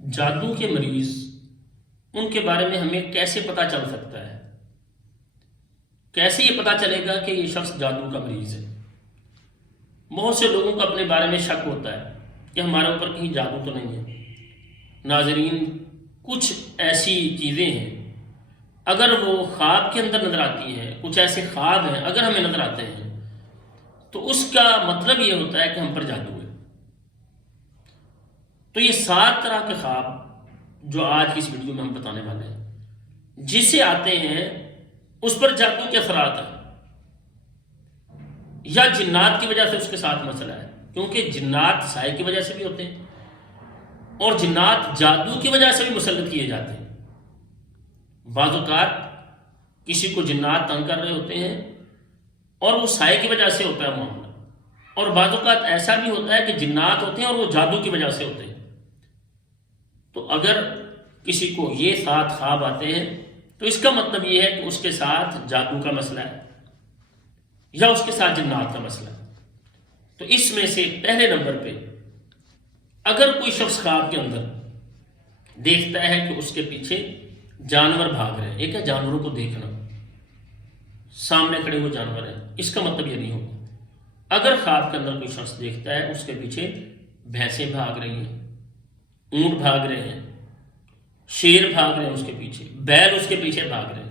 جادو کے مریض، ان کے بارے میں ہمیں کیسے پتہ چل سکتا ہے؟ کیسے یہ پتہ چلے گا کہ یہ شخص جادو کا مریض ہے؟ بہت سے لوگوں کو اپنے بارے میں شک ہوتا ہے کہ ہمارے اوپر کہیں جادو تو نہیں ہے۔ ناظرین، کچھ ایسی چیزیں ہیں اگر وہ خواب کے اندر نظر آتی ہیں، کچھ ایسے خواب ہیں اگر ہمیں نظر آتے ہیں تو اس کا مطلب یہ ہوتا ہے کہ ہم پر جادو ہے۔ تو یہ 7 طرح کے خواب جو آج کی اس ویڈیو میں ہم بتانے والے ہیں، جسے آتے ہیں اس پر جادو کے اثرات ہیں یا جنات کی وجہ سے اس کے ساتھ مسئلہ ہے، کیونکہ جنات سائے کی وجہ سے بھی ہوتے ہیں اور جنات جادو کی وجہ سے بھی مسلط کیے جاتے ہیں۔ بعض اوقات کسی کو جنات تنگ کر رہے ہوتے ہیں اور وہ سائے کی وجہ سے ہوتا ہے معاملہ، اور بعض اوقات ایسا بھی ہوتا ہے کہ جنات ہوتے ہیں اور وہ جادو کی وجہ سے ہوتے ہیں۔ تو اگر کسی کو یہ 7 خواب آتے ہیں تو اس کا مطلب یہ ہے کہ اس کے ساتھ جادو کا مسئلہ ہے یا اس کے ساتھ جنات کا مسئلہ ہے۔ تو اس میں سے پہلے نمبر پہ، اگر کوئی شخص خواب کے اندر دیکھتا ہے کہ اس کے پیچھے جانور بھاگ رہے ہیں، ایک ہے جانوروں کو دیکھنا، سامنے کھڑے ہوئے جانور ہیں، اس کا مطلب یہ نہیں ہوگا۔ اگر خواب کے اندر کوئی شخص دیکھتا ہے اس کے پیچھے بھینسیں بھاگ رہی ہیں، اونٹ بھاگ رہے ہیں، شیر بھاگ رہے ہیں اس کے پیچھے، بیل اس کے پیچھے بھاگ رہے ہیں،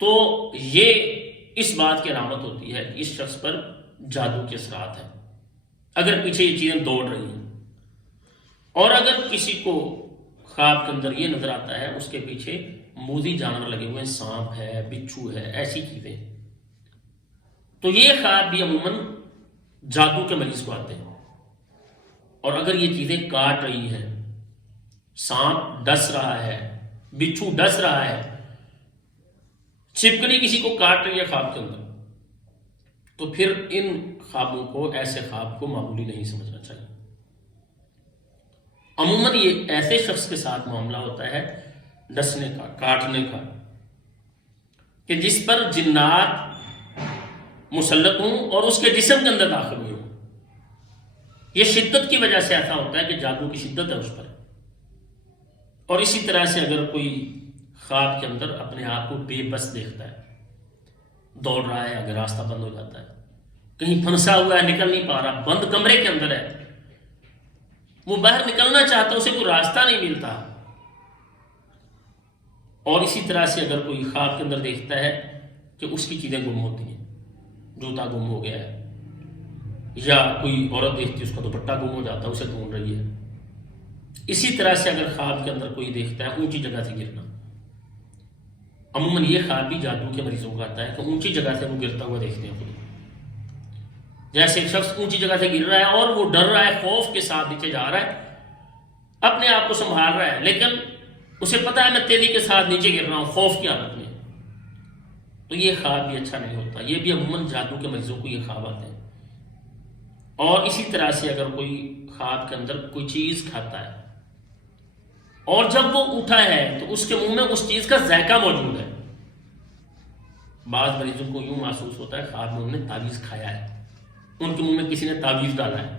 تو یہ اس بات کی علامت ہوتی ہے کہ اس شخص پر جادو کے اثرات ہیں، اگر پیچھے یہ چیزیں دوڑ رہی ہیں۔ اور اگر کسی کو خواب کے اندر یہ نظر آتا ہے اس کے پیچھے موذی جانور لگے ہوئے ہیں، سانپ ہے، بچھو ہے، ایسی چیزیں، تو یہ خواب بھی عموماً جادو کے مریض کو آتے ہیں۔ اور اگر یہ چیزیں کاٹ رہی ہیں، سانپ ڈس رہا ہے، بچھو ڈس رہا ہے، چھپکلی کسی کو کاٹ رہی ہے خواب کے اندر، تو پھر ان خوابوں کو، ایسے خواب کو معمولی نہیں سمجھنا چاہیے۔ عموماً یہ ایسے شخص کے ساتھ معاملہ ہوتا ہے ڈسنے کا، کاٹنے کا، کہ جس پر جنات مسلط ہوں اور اس کے جسم کے اندر داخل ہوئے ہوں۔ یہ شدت کی وجہ سے ایسا ہوتا ہے کہ جادو کی شدت ہے اس پر۔ اور اسی طرح سے اگر کوئی خواب کے اندر اپنے آپ کو بے بس دیکھتا ہے، دوڑ رہا ہے، اگر راستہ بند ہو جاتا ہے، کہیں پھنسا ہوا ہے، نکل نہیں پا رہا، بند کمرے کے اندر ہے، وہ باہر نکلنا چاہتا، اسے کوئی راستہ نہیں ملتا۔ اور اسی طرح سے اگر کوئی خواب کے اندر دیکھتا ہے کہ اس کی چیزیں گم ہوتی ہیں، جوتا گم ہو گیا ہے، یا کوئی عورت دیکھتی ہے اس کا دوپٹہ گم ہو جاتا ہے، اسے ڈھونڈ رہی ہے۔ اسی طرح سے اگر خواب کے اندر کوئی دیکھتا ہے اونچی جگہ سے گرنا، عموماً یہ خواب بھی جادو کے مریضوں کا آتا ہے کہ اونچی جگہ سے وہ گرتا ہوا دیکھتے ہیں خود۔ جیسے ایک شخص اونچی جگہ سے گر رہا ہے اور وہ ڈر رہا ہے، خوف کے ساتھ نیچے جا رہا ہے، اپنے آپ کو سنبھال رہا ہے، لیکن اسے پتا ہے میں تیزی کے ساتھ نیچے گر رہا ہوں خوف کی حالت میں، تو یہ خواب بھی اچھا نہیں ہوتا۔ یہ بھی عموماً جادو کے مریضوں کو یہ خواب آتے ہیں۔ اور اسی طرح سے اگر کوئی خواب کے اندر کوئی چیز کھاتا ہے اور جب وہ اٹھا ہے تو اس کے منہ میں اس چیز کا ذائقہ موجود ہے، بعض مریضوں کو یوں محسوس ہوتا ہے خواب میں انہوں نے تعویذ کھایا ہے، ان کے منہ میں کسی نے تعویذ ڈالا ہے،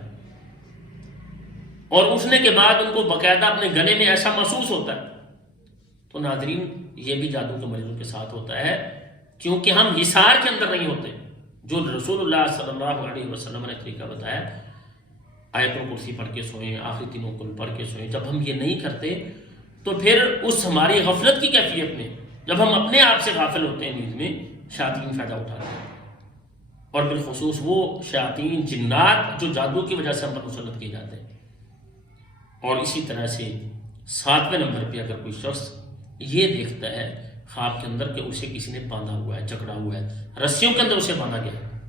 اور اٹھنے کے بعد ان کو باقاعدہ اپنے گلے میں ایسا محسوس ہوتا ہے۔ تو ناظرین، یہ بھی جادو کے مریضوں کے ساتھ ہوتا ہے، کیونکہ ہم حصار کے اندر نہیں ہوتے۔ جو رسول اللہ صلی اللہ علیہ وسلم نے طریقہ بتایا، آیت الکرسی پڑھ کے سوئیں، آخری تینوں کل پڑھ کے سوئیں، جب ہم یہ نہیں کرتے تو پھر اس ہماری غفلت کی کیفیت میں، جب ہم اپنے آپ سے غافل ہوتے ہیں نیند میں، شیاطین فائدہ اٹھاتے ہیں، اور بالخصوص وہ شیاطین، جنات جو جادو کی وجہ سے ہم پر مسلط کیے جاتے ہیں۔ اور اسی طرح سے 7ویں نمبر پہ اگر کوئی شخص یہ دیکھتا ہے خواب کے اندر کہ اسے کسی نے باندھا ہوا ہے، جکڑا ہوا ہے، رسیوں کے اندر اسے باندھا گیا ہے،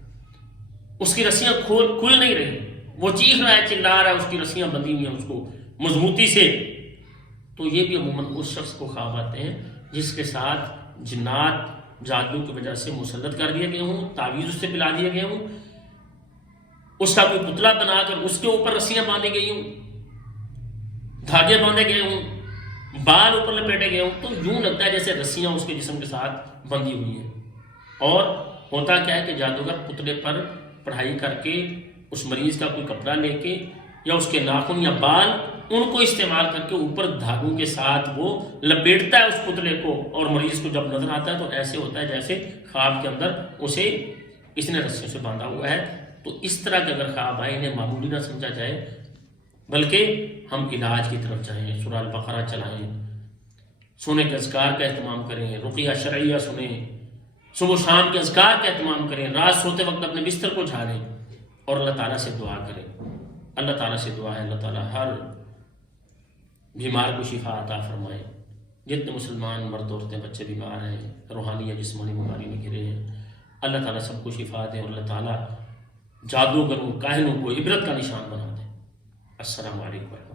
اس کی رسیاں کھل نہیں رہی، وہ چیخ رہا ہے، چلا رہا ہے، اس کی رسیاں بندھی ہوئی ہیں اس کو مضبوطی سے، تو یہ بھی عموماً اس شخص کو خواب آتے ہیں جس کے ساتھ جنات جادو کی وجہ سے مسلط کر دیے گئے ہوں، تعویذ اس سے پلا دیے گئے ہوں، اس کا کوئی پتلا بنا کر اس کے اوپر رسیاں باندھی گئی ہوں، دھاگے باندھے گئے ہوں، بال اوپر لپیٹے گئے ہوں، تو یوں لگتا ہے جیسے رسیاں اس کے جسم کے ساتھ بندھی ہوئی ہیں۔ اور ہوتا کیا ہے کہ جادوگر پتلے پر پڑھائی کر کے اس مریض کا کوئی کپڑا لے کے یا اس کے ناخن یا بال، ان کو استعمال کر کے اوپر دھاگوں کے ساتھ وہ لپیٹتا ہے اس پتلے کو، اور مریض کو جب نظر آتا ہے تو ایسے ہوتا ہے جیسے خواب کے اندر اسے اس نے رسیوں سے باندھا ہوا ہے۔ تو اس طرح کے اگر خواب آئے انہیں معمولی نہ سمجھا جائے، بلکہ ہم علاج کی طرف جائیں، سورہ البقرہ چلائیں، سونے کے اذکار کا اہتمام کریں، رقیہ شرعیہ سنیں، صبح و شام کے اذکار کا اہتمام کریں، رات سوتے وقت اپنے بستر کو جھاڑیں اور اللہ تعالیٰ سے دعا کریں۔ اللہ تعالیٰ سے دعا ہے اللہ تعالیٰ ہر بیمار کو شفا عطا فرمائے۔ جتنے مسلمان مرد عورتیں بچے بیمار ہیں، روحانی یا جسمانی بیماری میں گھرے ہیں، اللہ تعالیٰ سب کو شفا دے اور اللہ تعالیٰ جادوگروں کاہنوں کو عبرت کا نشان بنا دے۔ السلام علیکم۔